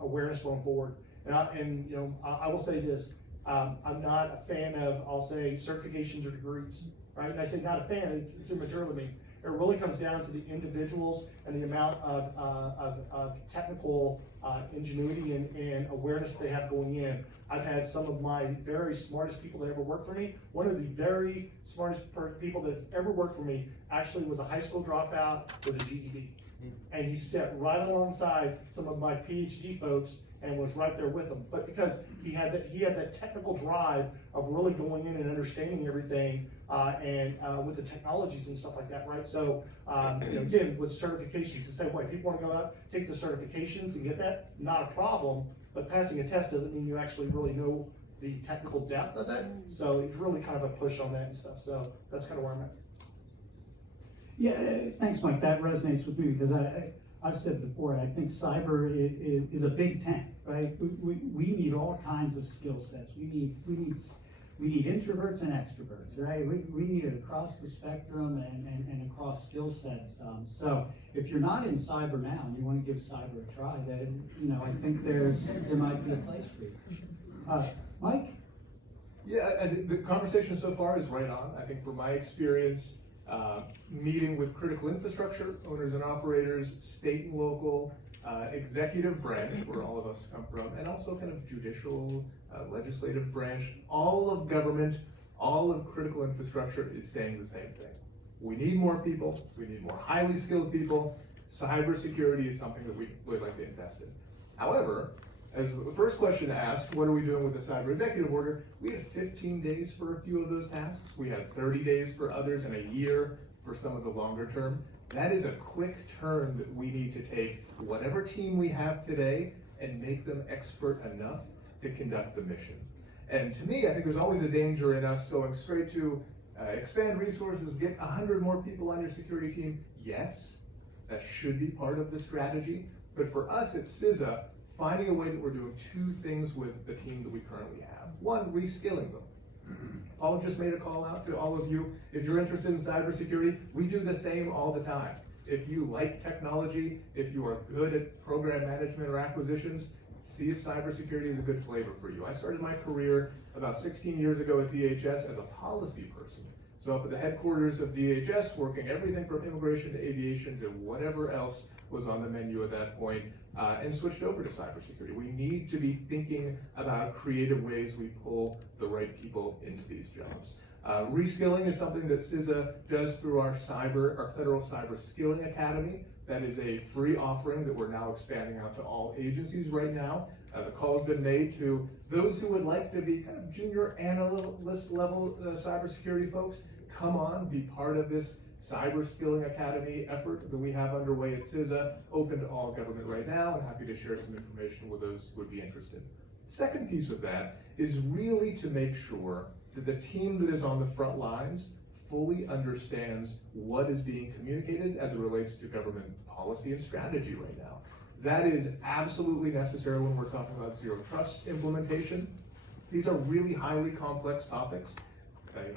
awareness going forward. And I will say this, I'm not a fan of, I'll say, certifications or degrees, right? And I say not a fan, it's immature to me. It really comes down to the individuals and the amount of technical ingenuity and awareness they have going in. I've had some of my very smartest people that ever worked for me. One of the very smartest people that ever worked for me actually was a high school dropout with a GED. And he sat right alongside some of my PhD folks and was right there with them. But because he had that technical drive of really going in and understanding everything and with the technologies and stuff like that, right? So again, with certifications, the same way. People want to go out, take the certifications and get that, not a problem. But passing a test doesn't mean you actually really know the technical depth of it. So it's really kind of a push on that and stuff. So that's kind of where I'm at. Yeah, thanks, Mike. That resonates with me because I've said before, I think cyber is a big tent, right? We need all kinds of skill sets. We need introverts and extroverts, right? We need it across the spectrum and across skill sets. So if you're not in cyber now and you want to give cyber a try, then I think there might be a place for you. Mike? Yeah, I think the conversation so far is right on. I think from my experience, meeting with critical infrastructure owners and operators, state and local, executive branch, where all of us come from, and also kind of judicial, legislative branch, all of government, all of critical infrastructure is saying the same thing. We need more people, we need more highly skilled people. Cybersecurity is something that we would like to invest in. However, as the first question asked, what are we doing with the cyber executive order? We had 15 days for a few of those tasks. We had 30 days for others and a year for some of the longer term. That is a quick turn that we need to take whatever team we have today and make them expert enough to conduct the mission. And to me, I think there's always a danger in us going straight to expand resources, get 100 more people on your security team. Yes, that should be part of the strategy. But for us at CISA, finding a way that we're doing two things with the team that we currently have. One, reskilling them. Paul just made a call out to all of you. If you're interested in cybersecurity, we do the same all the time. If you like technology, if you are good at program management or acquisitions, see if cybersecurity is a good flavor for you. I started my career about 16 years ago at DHS as a policy person. So up at the headquarters of DHS, working everything from immigration to aviation to whatever else was on the menu at that point, and switched over to cybersecurity. We need to be thinking about creative ways we pull the right people into these jobs. Reskilling is something that CISA does through our Federal Cyber Skilling Academy. That is a free offering that we're now expanding out to all agencies right now. The call has been made to those who would like to be kind of junior analyst level cybersecurity folks. Come on, be part of this Cyber Skilling Academy effort that we have underway at CISA, open to all government right now, and happy to share some information with those who would be interested. Second piece of that is really to make sure that the team that is on the front lines fully understands what is being communicated as it relates to government policy and strategy right now. That is absolutely necessary when we're talking about zero trust implementation. These are really highly complex topics.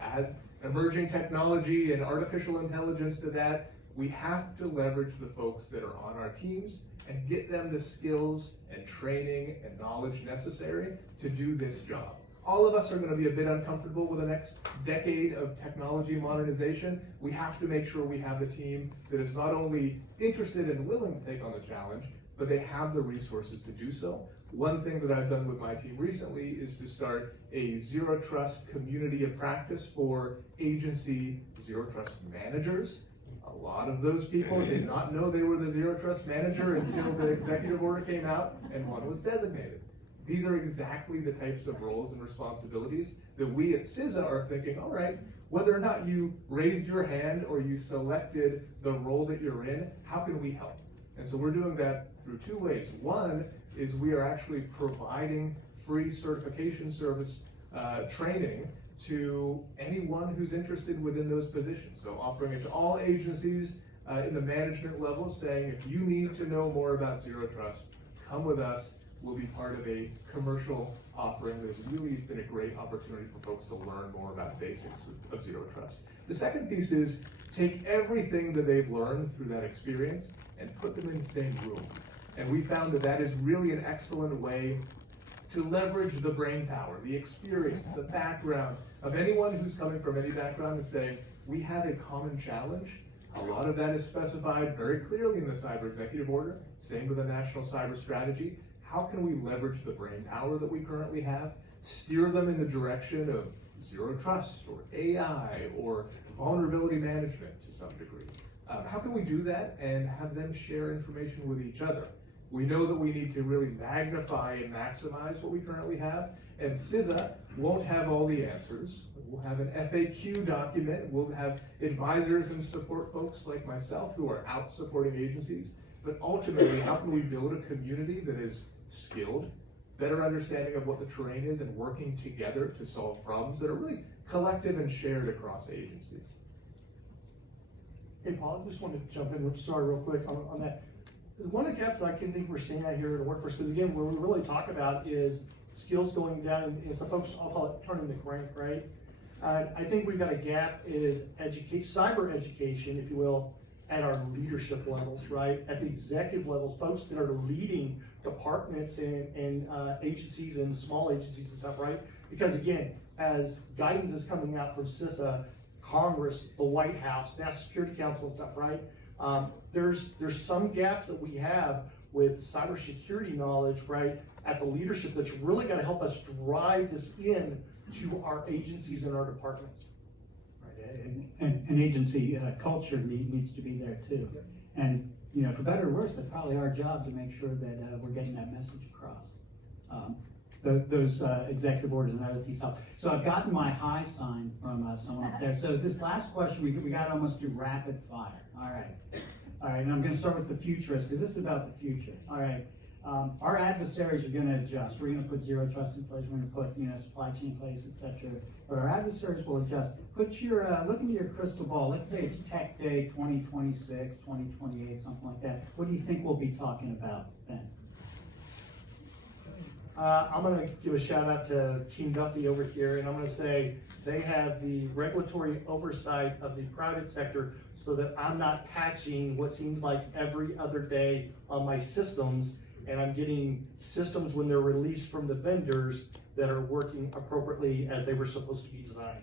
Add emerging technology and artificial intelligence to that. We have to leverage the folks that are on our teams and get them the skills and training and knowledge necessary to do this job. All of us are going to be a bit uncomfortable with the next decade of technology modernization. We have to make sure we have the team that is not only interested and willing to take on the challenge, but they have the resources to do so. One thing that I've done with my team recently is to start a zero trust community of practice for agency zero trust managers. A lot of those people did not know they were the zero trust manager until the executive order came out and one was designated. These are exactly the types of roles and responsibilities that we at CISA are thinking, all right, whether or not you raised your hand or you selected the role that you're in, how can we help? And so we're doing that through two ways. One is we are actually providing free certification service training to anyone who's interested within those positions. So offering it to all agencies in the management level, saying if you need to know more about zero trust, come with us. We'll be part of a commercial offering. There's really been a great opportunity for folks to learn more about basics of zero trust. The second piece is take everything that they've learned through that experience and put them in the same room. And we found that that is really an excellent way to leverage the brain power, the experience, the background of anyone who's coming from any background and saying, we have a common challenge. A lot of that is specified very clearly in the Cyber Executive Order, same with the National Cyber Strategy. How can we leverage the brain power that we currently have, steer them in the direction of zero trust or AI or vulnerability management to some degree? How can we do that and have them share information with each other? We know that we need to really magnify and maximize what we currently have, and CISA won't have all the answers. We'll have an FAQ document, we'll have advisors and support folks like myself who are out supporting agencies, but ultimately, how can we build a community that is skilled, better understanding of what the terrain is, and working together to solve problems that are really collective and shared across agencies? Hey, Paul, I just wanted to jump in, sorry, real quick on that. One of the gaps that I can think we're seeing out here in the workforce, because again, what we really talk about is skills going down, and some folks, I'll call it turning the crank, right? I think we've got a gap is cyber education, if you will, at our leadership levels, right? At the executive levels, folks that are leading departments and agencies and small agencies and stuff, right? Because again, as guidance is coming out from CISA, Congress, the White House, National Security Council and stuff, right? There's some gaps that we have with cybersecurity knowledge, right, at the leadership that's really gonna help us drive this in to our agencies and our departments. Right, and agency culture needs to be there too. Yep. And, you know, for better or worse, it's probably our job to make sure that we're getting that message across. Those executive orders and other things help. So I've gotten my high sign from someone up there. So this last question, we got to almost do rapid fire. All right, and I'm going to start with the futurists, because this is about the future. All right, our adversaries are going to adjust. We're going to put zero trust in place. We're going to put, you know, supply chain in place, etc. But our adversaries will adjust. Put your look into your crystal ball. Let's say it's Tech Day 2026, 2028, something like that. What do you think we'll be talking about then? I'm gonna give a shout out to Team Duffy over here, and I'm gonna say they have the regulatory oversight of the private sector so that I'm not patching what seems like every other day on my systems, and I'm getting systems when they're released from the vendors that are working appropriately as they were supposed to be designed.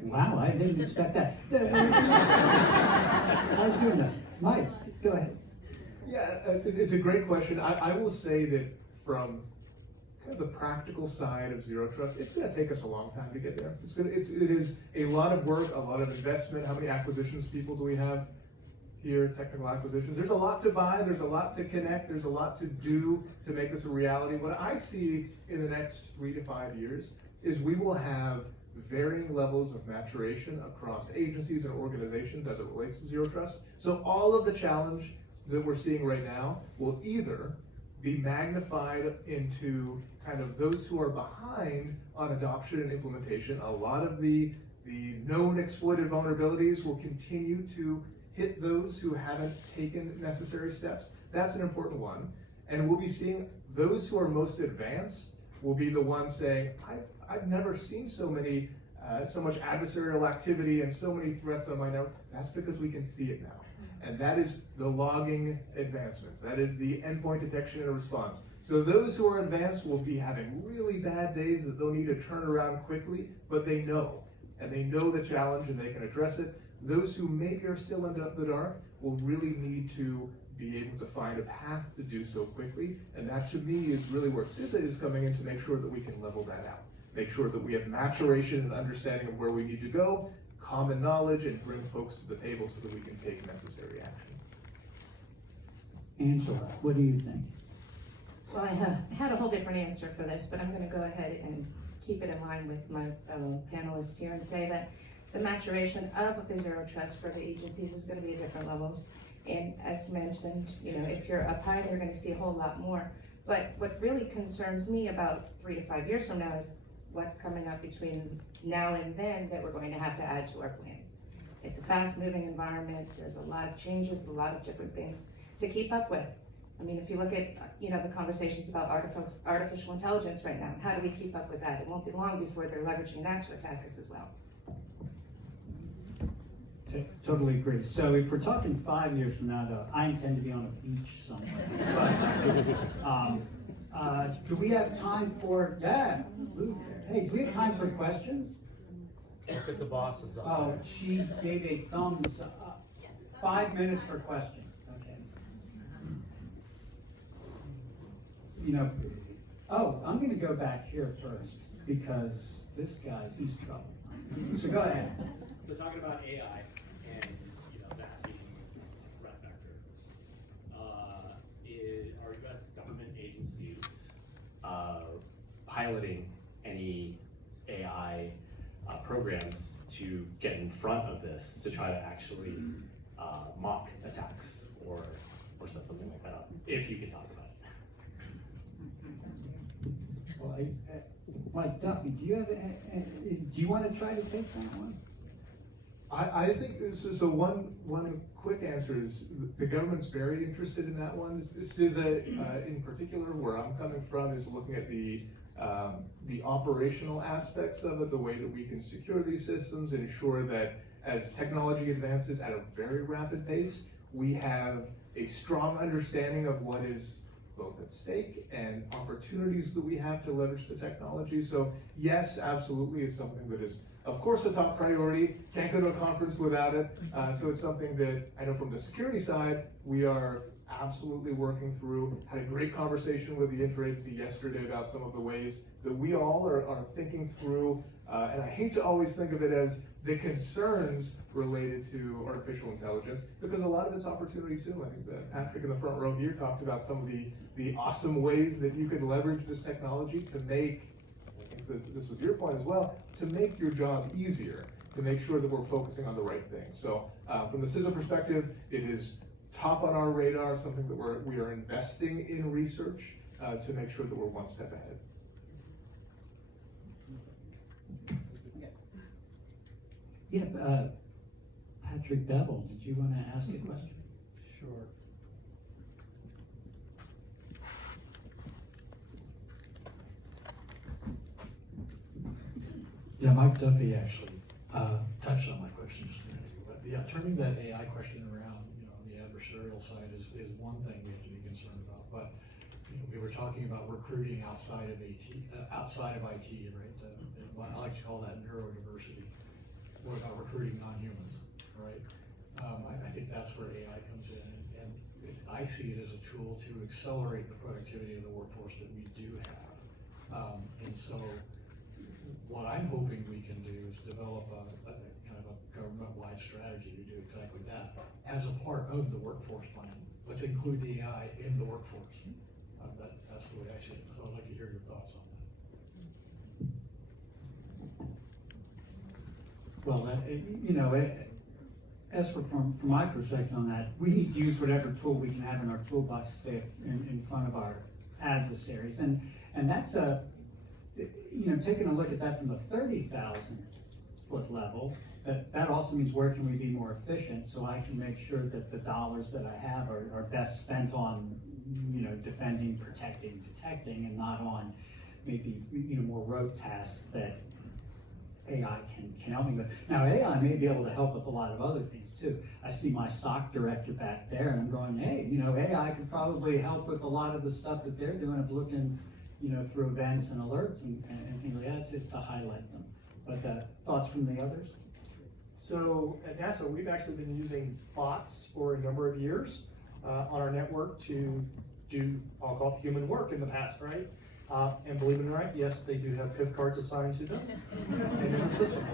Wow, I didn't expect that. I was doing that. Mike, go ahead. Yeah, it's a great question. I will say that from kind of the practical side of zero trust, it's going to take us a long time to get there. It is a lot of work, a lot of investment. How many acquisitions people do we have here? Technical acquisitions. There's a lot to buy. There's a lot to connect. There's a lot to do to make this a reality. What I see in the next 3 to 5 years is we will have varying levels of maturation across agencies and organizations as it relates to zero trust. So all of the challenge that we're seeing right now will either be magnified into kind of those who are behind on adoption and implementation. A lot of the known exploited vulnerabilities will continue to hit those who haven't taken necessary steps. That's an important one. And we'll be seeing those who are most advanced will be the ones saying, I've never seen so much adversarial activity and so many threats on my network. That's because we can see it now. And that is the logging advancements. That is the endpoint detection and response. So those who are advanced will be having really bad days that they'll need to turn around quickly, but they know. And they know the challenge and they can address it. Those who maybe are still in the dark will really need to be able to find a path to do so quickly. And that to me is really where CISA is coming in to make sure that we can level that out. Make sure that we have maturation and understanding of where we need to go, common knowledge, and bring folks to the table so that we can take necessary action. Angela, what do you think? Well, I had a whole different answer for this, but I'm going to go ahead and keep it in line with my fellow panelists here and say that the maturation of the zero trust for the agencies is going to be at different levels. And as mentioned, you know, if you're up high, you're going to see a whole lot more. But what really concerns me about 3 to 5 years from now is what's coming up between now and then that we're going to have to add to our plans. It's a fast-moving environment. There's a lot of changes, a lot of different things to keep up with. I mean, if you look at, you know, the conversations about artificial intelligence right now, how do we keep up with that? It won't be long before they're leveraging that to attack us as well. Totally agree. So if we're talking 5 years from now, though, I intend to be on a beach somewhere. But, do we have time for, yeah, Lou's there. Hey, do we have time for questions? Look at the bosses up Oh, there. she gave a thumbs up. 5 minutes for questions, okay. You know, oh, I'm gonna go back here first, because this guy's, he's trouble. So go ahead. So talking about AI and, you know, that being threat vector, are U.S. government agencies piloting any AI programs to get in front of this to try to actually mock attacks or set something like that up? If you could talk about it. Well, Mike Duffy, do you have, do you wanna try to take that one? I think, so one quick answer is, the government's very interested in that one. This is in particular, where I'm coming from, is looking at the operational aspects of it, the way that we can secure these systems, ensure that as technology advances at a very rapid pace, we have a strong understanding of what is both at stake and opportunities that we have to leverage the technology. So yes, absolutely, it's something that is, of course, a top priority. Can't go to a conference without it. So it's something that I know from the security side, we are absolutely working through. Had a great conversation with the interagency yesterday about some of the ways that we all are thinking through. And I hate to always think of it as the concerns related to artificial intelligence, because a lot of it's opportunity too. I think that Patrick in the front row here talked about some of the awesome ways that you could leverage this technology to make, I think this was your point as well, to make your job easier, to make sure that we're focusing on the right thing. So from the CISA perspective, it is top on our radar, something that we are investing in research to make sure that we're one step ahead. Yeah, Patrick Bevel, did you wanna ask a question? Sure. Yeah, Mike Duffy actually touched on my question just a minute ago. But yeah, turning that AI question around, you know, on the adversarial side is one thing we have to be concerned about. But you know, we were talking about recruiting outside of IT, right? I like to call that neurodiversity. What about recruiting non-humans, right? I think that's where AI comes in, and I see it as a tool to accelerate the productivity of the workforce that we do have. And so, what I'm hoping we can do is develop a kind of a government-wide strategy to do exactly that as a part of the workforce plan. Let's include the AI in the workforce. That's the way I see it. So I'd like to hear your thoughts on that. Well, you know, as from my perspective on that, we need to use whatever tool we can have in our toolbox to stay in front of our adversaries. And that's you know, taking a look at that from the 30,000 foot level, that also means where can we be more efficient so I can make sure that the dollars that I have are best spent on, you know, defending, protecting, detecting, and not on maybe, you know, more rote tasks that AI can help me with. Now, AI may be able to help with a lot of other things too. I see my SOC director back there and I'm going, hey, you know, AI could probably help with a lot of the stuff that they're doing of looking, you know, through events and alerts and things like that to highlight them. But thoughts from the others? So at NASA, we've actually been using bots for a number of years on our network to do, I'll call it human work in the past, right? And believe it or not, yes, they do have PIV cards assigned to them and in the system.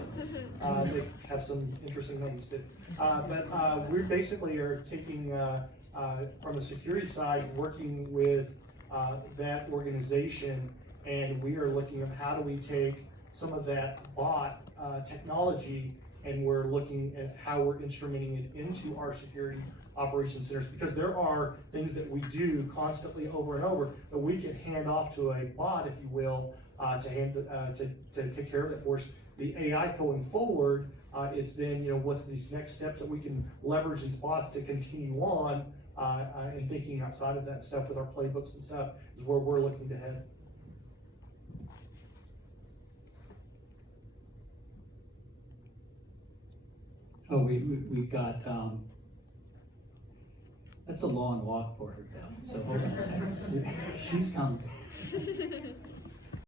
They have some interesting names too. But we basically are taking, from the security side, working with that organization, and we are looking at how do we take some of that bot technology, and we're looking at how we're instrumenting it into our security operations centers, because there are things that we do constantly over and over that we can hand off to a bot, if you will, to take care of it for us. The AI going forward, it's then, you know, what's these next steps that we can leverage these bots to continue on, and thinking outside of that stuff with our playbooks and stuff is where we're looking to head. Oh, we've got, that's a long walk for her, Deb, so hold on a second. She's coming.